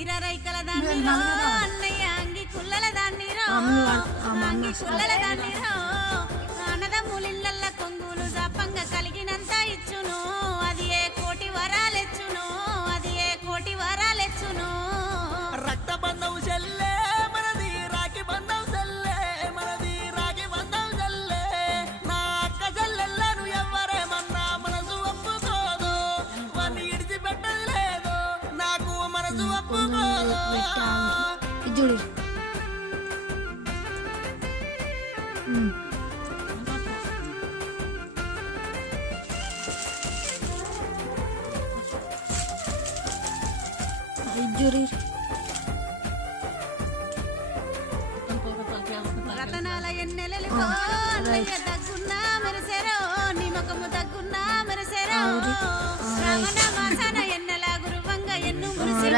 చీర రైకల దాన్నిరో అన్నయ్య అంగి కుల్లల దాన్నిరో అంగి కుల్లల దాన్నిరో అన్నదమ్ములిళ్ళల్ల కొంగులు జాపంగా కలిగినంత ఇచ్చును అది ఏ కోటి వరాలెచ్చును అది ఏ కోటి వరాలెచ్చును రక్త బంధం చెల్లే మనది రాఖీ బంధం చెల్లే మనది రాఖీ బంధం చెల్లే నా అక్క చెల్లెళ్ళను ఎవ్వరేమన్నా మనసు ఒప్పుకోదు వాన్ని ఇడిచిపెట్టదు లేదు నాకు మనసు ఒప్పుకోదు చూడు జూరీ రతనాల ఎన్నెలలిగో అన్నయ్య దగ్గున్నా మెరిసెరో నీ ముఖము దగ్గున్నా మెరిసెరో శ్రావణ మాసాన ఎన్నెల గురువంగ ఎన్ను మురిసి